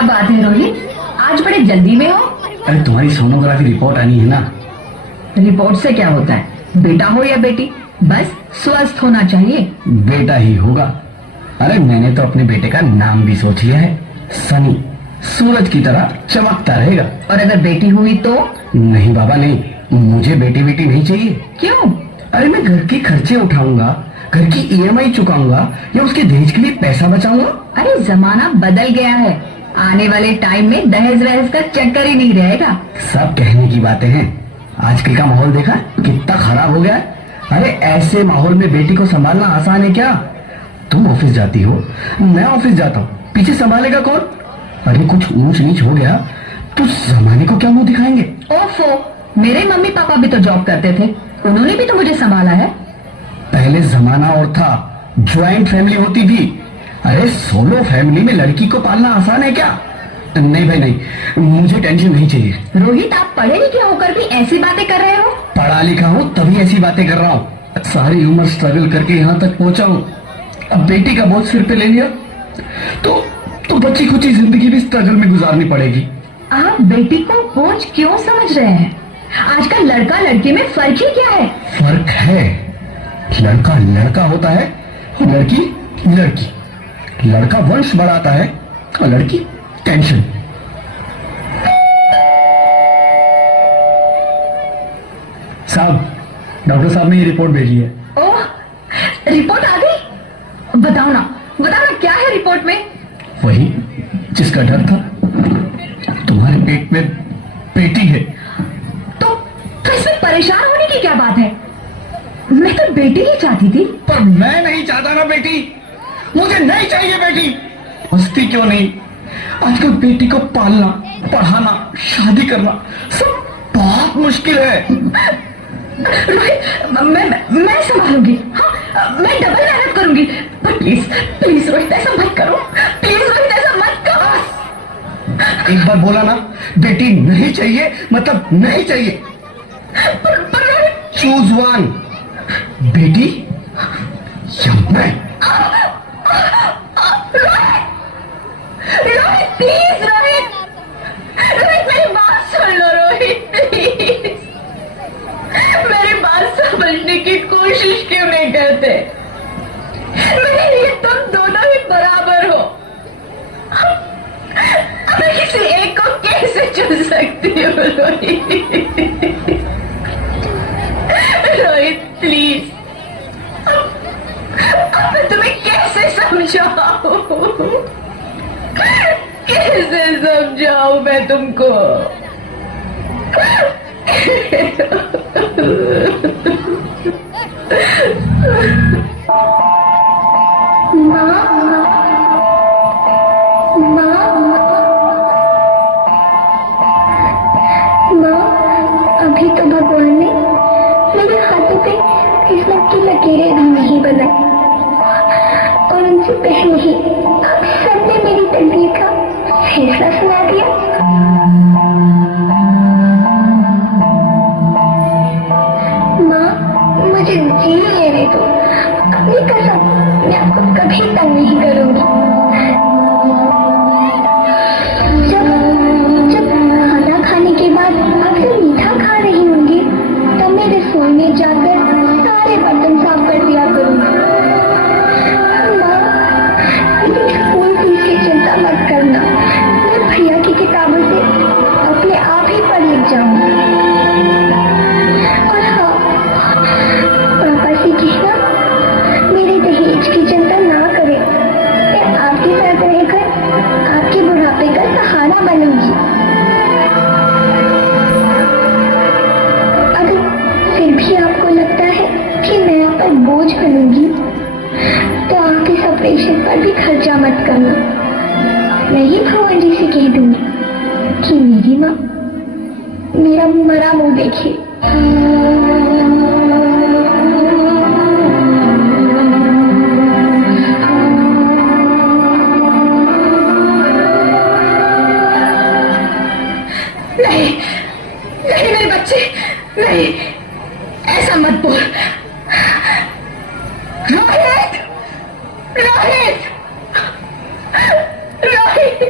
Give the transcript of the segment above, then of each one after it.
क्या बात है रोहित, आज बड़े जल्दी में हो? अरे तुम्हारी सोनोग्राफी रिपोर्ट आनी है ना। रिपोर्ट से क्या होता है, बेटा हो या बेटी, बस स्वस्थ होना चाहिए। बेटा ही होगा। अरे मैंने तो अपने बेटे का नाम भी सोच लिया है, सनी, सूरज की तरह चमकता रहेगा। और अगर बेटी हुई तो? नहीं बाबा नहीं, मुझे बेटी बेटी नहीं चाहिए। क्यों? अरे मैं घर के खर्चे उठाऊंगा, घर की ईएमआई चुकाऊंगा या उसके दहेज के लिए पैसा बचाऊंगा। अरे जमाना बदल गया है, आने वाले टाइम में दहेज वहेज का चक्कर ही नहीं रहेगा। सब कहने की बातें हैं, आजकल का माहौल देखा कितना खराब हो गया है। अरे ऐसे माहौल में बेटी को संभालना आसान है क्या? तुम ऑफिस जाती हो, मैं ऑफिस जाता हूँ, पीछे संभालेगा कौन? अरे कुछ ऊंच नीच हो गया तो जमाने को क्या मुंह दिखाएंगे? ओफो, मेरे मम्मी पापा भी तो जॉब करते थे, उन्होंने भी तो मुझे संभाला है। पहले जमाना और था, ज्वाइंट फैमिली होती थी। अरे सोलो फैमिली में लड़की को पालना आसान है क्या? नहीं भाई नहीं, मुझे टेंशन नहीं चाहिए। रोहित, आप पढ़े लिखे होकर भी ऐसी बातें कर रहे हो? पढ़ा लिखा हूँ तभी ऐसी बातें कर रहा हूँ। सारी उम्र स्ट्रगल करके यहाँ तक पहुंचा हूँ, अब बेटी का बोझ सिर पे ले लिया तो बच्ची खुची जिंदगी भी स्ट्रगल में गुजारनी पड़ेगी। आप बेटी को बोझ क्यों समझ रहे हैं? आजकल लड़का लड़की में फर्क ही क्या है? फर्क है, लड़का लड़का होता है, लड़की लड़की। लड़का वंश बढ़ाता है और लड़की टेंशन। साहब, डॉक्टर साहब ने ये रिपोर्ट भेजी है। ओह, रिपोर्ट आ गई? बताओ ना क्या है रिपोर्ट में? वही जिसका डर था, तुम्हारे पेट में बेटी है। तो इसमें परेशान होने की क्या बात है? मैं तो बेटी ही चाहती थी। पर मैं नहीं चाहता ना बेटी, मुझे नहीं चाहिए बेटी। हंसती क्यों नहीं? आजकल बेटी को पालना, पढ़ाना, शादी करना सब बहुत मुश्किल है। रोहित, मैं संभालूंगी। हाँ, मैं डबल मेहनत करूंगी, पर प्लीज रोहित ऐसा मत करो, प्लीज रोहित ऐसा मत करो। एक बार बोला ना, बेटी नहीं चाहिए मतलब नहीं चाहिए। पर रोहित, चूज वन, बेटी या मैं। रोहित प्लीज, रोहित मेरी बात सुन लो रोहित, प्लीज मेरी बात समझने की कोशिश क्यों नहीं करते? मेरे लिए तुम दोनों ही बराबर हो। मैं किसी एक को कैसे चुन सकती हूँ रोहित? रोहित प्लीज, अब मैं तुम्हें कैसे समझाऊं? कैसे समझाऊं मैं तुमको? अभी तो भगवान ने मेरे हाथों पे किस्मत की लकीरें भी नहीं बनाई, और उनसे पहले ही आप सबने मेरी तकदीर का फैसला सुना दिया। माँ, मुझे जी लेने दो, अपनी कसम, मैं आपको कभी तंग नहीं करूंगी। जब खाना खाने के बाद आपसे मीठा खा रही होंगी, तब मैं रसोई में जाकर सारे बर्तन साफ कर दिया करूंगी। माँ, स्कूल फीस की चिंता मत करना, मैं भैया की किताबों से अपने आप ही पढ़ लिख जाऊंगी। और हाँ, पापा से कहना मेरे दहेज की चिंता ना करें, मैं आपके साथ रहकर आपके बुढ़ापे का सहारा बनूंगी। अगर फिर भी आपको लगता है कि मैं आप पर बोझ बनूंगी, तो आप इस ऑपरेशन पर भी खर्चा मत करना। मैं ही भगवान जी से कह दूंगी कि मेरी माँ मेरा मरा मुंह देखे। नहीं मेरे बच्चे, नहीं, ऐसा मत बोल। रोहित, रोहित, रोहित।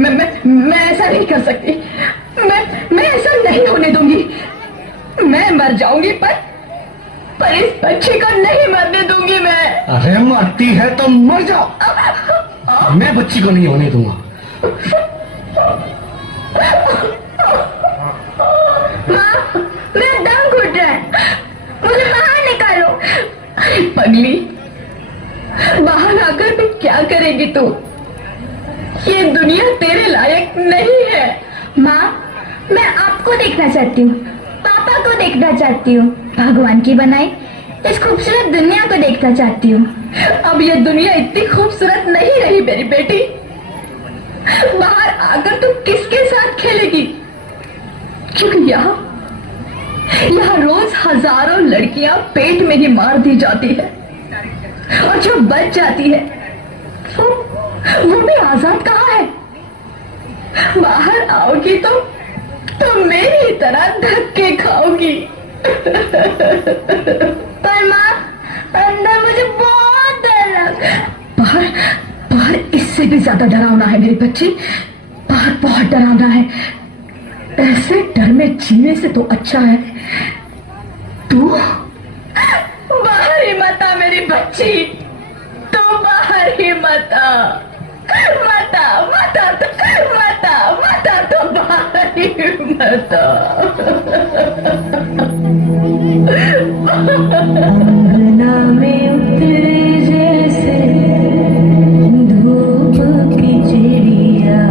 मैं ऐसा नहीं कर सकती। मैं ऐसा नहीं होने दूंगी। मैं मर जाऊंगी पर इस बच्चे को नहीं मरने दूंगी मैं। अरे मरती है तो मर जाओ, मैं बच्ची को नहीं होने दूंगा। माँ, मेरा दम घुट रहा है, मुझे बाहर निकालो। अरे पगली, बाहर आकर भी क्या करेगी तू? ये दुनिया तेरे लायक नहीं है। माँ, मैं आपको देखना चाहती हूँ, पापा को देखना चाहती हूँ, भगवान की बनाई इस खूबसूरत दुनिया को देखना चाहती हूँ। अब ये दुनिया इतनी खूबसूरत नहीं रही मेरी बेटी। बाहर आकर तू किसके साथ खेलेगी? क्योंकि यहाँ रोज हजारों लड़कियां पेट में ही मार दी जाती है, और जो बच जाती है वो भी आजाद कहाँ है? बाहर आओगी तो मेरी तरह धक्के खाओगी। पर माँ, अंदर मुझे बहुत डर लग रहा है। बाहर इससे भी ज्यादा डरावना है मेरी बच्ची। बाहर बहुत डरावना है। ऐसे डर में जीने से तो अच्छा है तू बाहर ही मत आ मेरी बच्ची। तो बाहर ही मत आ, मत आ, मत आ, मत आ, मत आ, तो बाहर ही मत आ। अंगना में उतरे जैसे धूप की चिड़िया,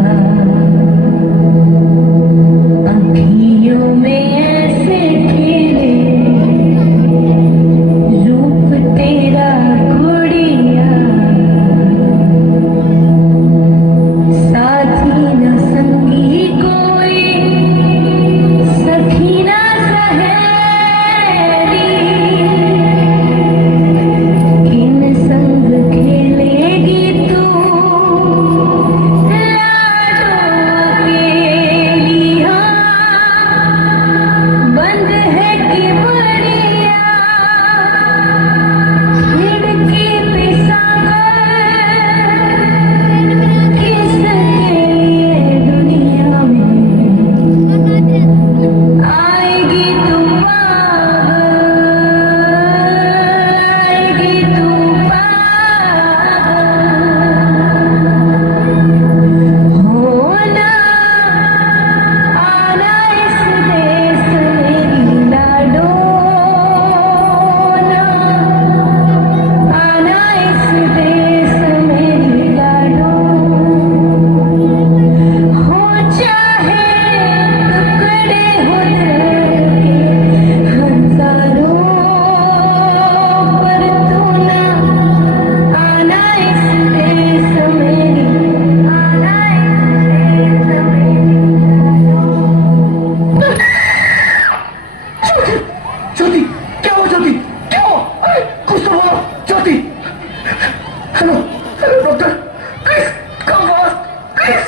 अखियों में ऐसे खेले रूप तेरा गुड़िया, साथी न संगी कोई, सखी न सहेली, किन संग खेलेगी तू लाडो अकेली। बंद है कि बढ़िया खिड़की पे सागर, किसके लिए दुनिया में आएगी तू पागल, आएगी तू पागल। होना आना इस देश मेरी लाडो, आना इस देश मेरी लाडो। हो चाहे टुकड़े हो दिल के हजारों, पर तू ना आना इस देश मेरी, आना इस देश मेरी। ज्योति, क्या हुआ ज्योति, क्या हुआ? अरे कुछ तो बोलो Jyoti. Hello hello doctor, please come fast please.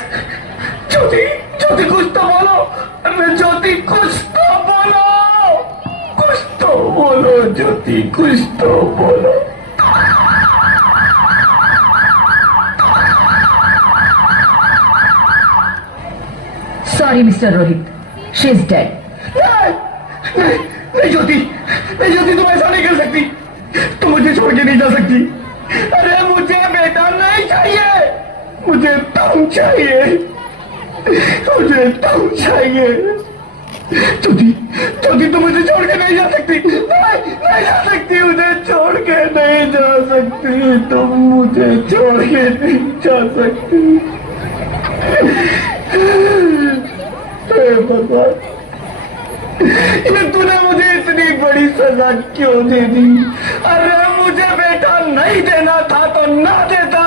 Jyoti Jyoti कुछ तो बोलो। अरे ज्योति कुछ तो बोलो, कुछ तो बोलो ज्योति, कुछ तो बोलो। Sorry mister Rohit, she is dead. नहीं नहीं ज्योति, नहीं ज्योति, तुम ऐसा नहीं कर सकती, तुम मुझे छोड़ के नहीं जा सकती। अरे मुझे बेटा नहीं चाहिए, मुझे तुम चाहिए, मुझे तुम चाहिए। ज्योति ज्योति, तुम मुझे छोड़ के नहीं जा सकती, नहीं नहीं जा सकती, मुझे छोड़ के नहीं जा सकती, तुम मुझे छोड़ के नहीं जा सकती। हे भगवान, ये तूने मुझे इतनी बड़ी सजा क्यों दे दी? अरे मुझे बेटा नहीं देना था तो ना देता,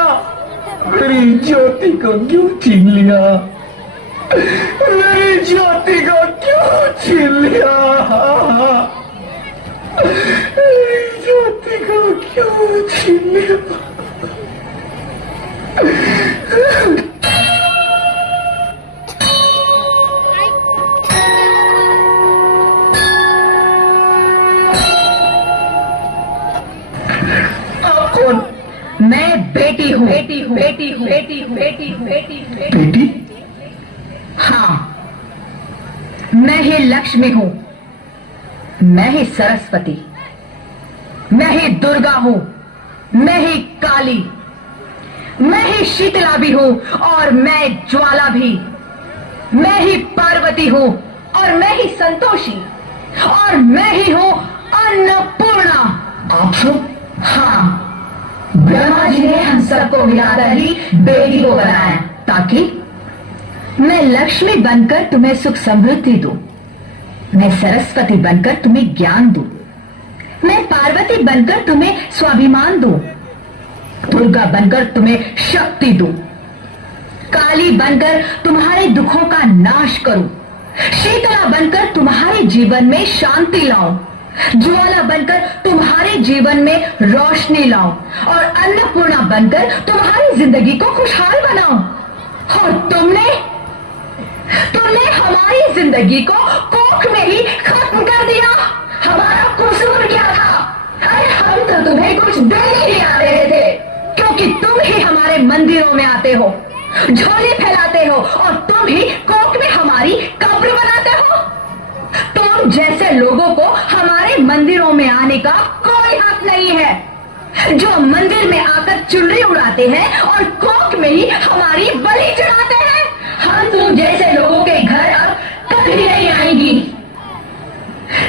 मेरी ज्योति को क्यों छीन लिया? मेरी ज्योति को क्यों छीन लिया? मेरी ज्योति को क्यों छीन लिया? मैं बेटी हूँ, बेटी हूँ, बेटी हूँ, बेटी हूँ, बेटी हूँ, बेटी हूँ, बेटी? हाँ, मैं ही लक्ष्मी हूं, मैं ही सरस्वती, मैं ही दुर्गा हूं, मैं ही काली, मैं ही शीतला भी हूं और मैं ज्वाला भी, मैं ही पार्वती हूं और मैं ही संतोषी और मैं ही हूं अन्नपूर्णा। आप सब? हाँ, ब्रह्मा जी ने हम सबको मिलाकर ही बेटी को बनाया ताकि मैं लक्ष्मी बनकर तुम्हें सुख समृद्धि दूं, मैं सरस्वती बनकर तुम्हें ज्ञान दूं, मैं पार्वती बनकर तुम्हें स्वाभिमान दूं, दुर्गा बनकर तुम्हें शक्ति दूं, काली बनकर तुम्हारे दुखों का नाश करूं, शीतला बनकर तुम्हारे जीवन में शांति लाऊं, ज्वाला बनकर तुम्हारे जीवन में रोशनी लाऊं और अन्नपूर्णा बनकर तुम्हारी जिंदगी को खुशहाल बनाऊं। और तुमने हमारी जिंदगी को कोख में ही खत्म कर दिया। हमारा कसूर क्या था? अरे हम तो तुम्हें कुछ देने ही आ रहे थे, क्योंकि तुम ही हमारे मंदिरों में आते हो, झोली फैलाते हो और तुम ही कोख में हमारी कब्र बनाते हो। तुम जैसे लोगों को हमारे मंदिरों में आने का कोई हक नहीं है, जो मंदिर में आकर चुनरी उड़ाते हैं और कोख में ही हमारी बलि चढ़ाते हैं। हम तुम जैसे लोगों के घर अब कभी नहीं आएंगी,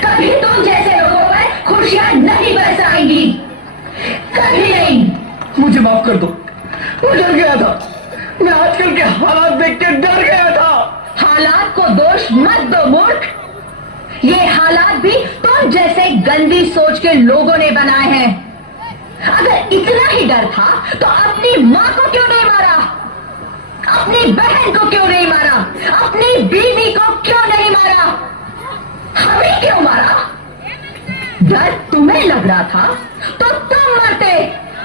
कभी तुम जैसे लोगों पर खुशियां नहीं बरसाएंगी, कभी नहीं। मुझे माफ कर दो, मैं डर गया था, मैं आजकल के हालात देख के डर गया था। हालात को दोष मत दो मूर्ख, ये हालात भी तुम जैसे गंदी सोच के लोगों ने बनाए हैं। अगर इतना ही डर था तो अपनी माँ को क्यों नहीं मारा, अपनी बहन को क्यों नहीं मारा, अपनी बीवी को क्यों नहीं मारा, हमें क्यों मारा? डर तुम्हें लग रहा था तो तुम मरते,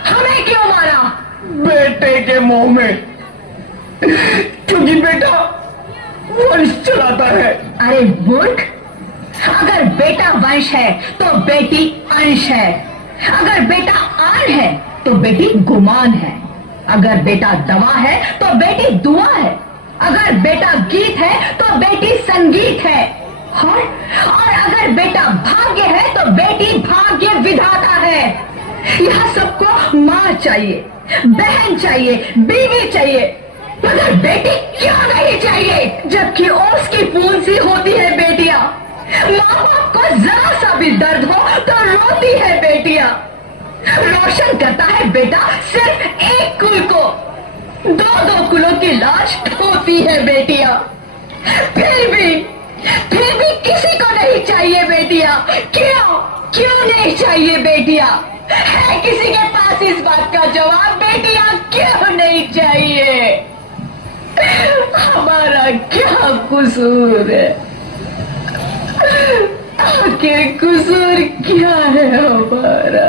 हमें क्यों मारा? बेटे के मोह में, क्योंकि बेटा वंश चलाता है। अरे मूर्ख, अगर बेटा वंश है तो बेटी अंश है, अगर बेटा आन है तो बेटी गुमान है, अगर बेटा दवा है तो बेटी दुआ है, अगर बेटा गीत है तो बेटी संगीत है, और अगर बेटा भाग्य है तो बेटी भाग्य विधाता है। यह सबको माँ चाहिए, बहन चाहिए, बीवी चाहिए, मगर बेटी क्यों नहीं चाहिए? जबकि ओस की बूंद सी होती है बेटियां, माँ बाप को जरा सा भी दर्द हो तो रोती है बेटियां। रोशन करता है बेटा सिर्फ एक कुल को, दो दो कुलों की लाश ढोती है बेटियां। फिर भी किसी को नहीं चाहिए बेटियां। क्यों नहीं चाहिए बेटियां? है किसी के पास इस बात का जवाब? बेटियां क्यों नहीं चाहिए? हमारा क्या कसूर है? आखिर कसूर क्या है हमारा?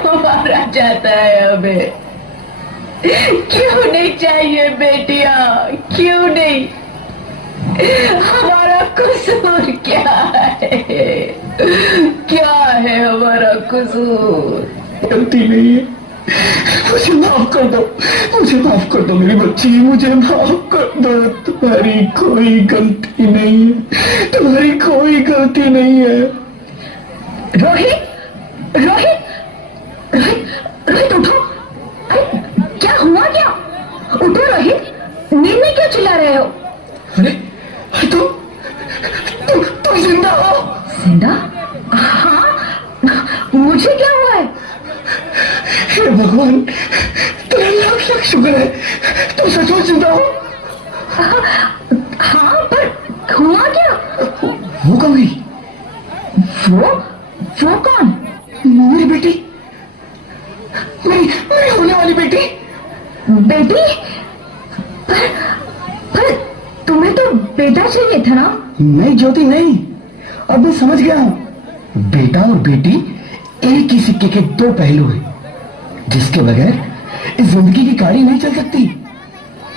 हमारा जाता है हमें। क्यों नहीं चाहिए बेटियां? क्यों नहीं? हमारा कसूर क्या है? क्या है हमारा कसूर? गलती नहीं है, मुझे माफ कर दो, मुझे माफ कर दो मेरी बच्ची, मुझे माफ कर दो। तुम्हारी कोई गलती नहीं है, तुम्हारी कोई गलती नहीं है। रोहित, रोहित, रोहित, रोहित उठो। अरे क्या हुआ? क्या? उठो रोहित, नींद में क्यों चिल्ला रहे हो? अरे तुम जिंदा हो? जिंदा? हाँ, मुझे क्या हुआ है? हे भगवान, तेरा लाख लाख शुक्र है, तुम सचमुच जिंदा हो। हाँ, पर हुआ क्या? वो कौन गई? वो कौन? मेरी बेटी, मेरी होने वाली बेटी। बेटी? पर तुम्हें तो बेटा चाहिए था ना? नहीं ज्योति नहीं, अब मैं समझ गया हूं। बेटा और बेटी एक ही सिक्के के दो पहलू हैं, जिसके बगैर इस जिंदगी की गाड़ी नहीं चल सकती।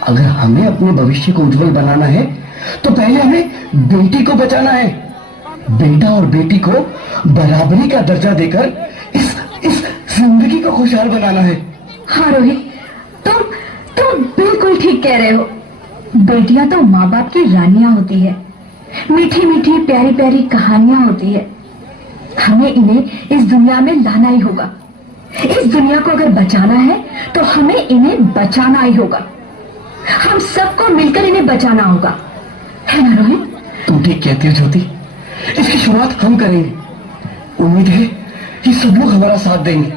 अगर हमें अपने भविष्य को उज्जवल बनाना है तो पहले हमें बेटी को बचाना है। बेटा और बेटी को बराबरी का दर्जा देकर इस जिंदगी को खुशहाल बनाना है। हाँ रोहित, तुम बिल्कुल ठीक कह रहे हो। बेटियां तो माँ बाप की रानियां होती है, मीठी मीठी प्यारी प्यारी कहानियां होती है। हमें इन्हें इस दुनिया में लाना ही होगा। इस दुनिया को अगर बचाना है तो हमें इन्हें बचाना ही होगा। हम सबको मिलकर इन्हें बचाना होगा, है ना रोहित? तुम ठीक कहती हो ज्योति, इसकी शुरुआत हम करेंगे। उम्मीद है कि सब लोग हमारा साथ देंगे।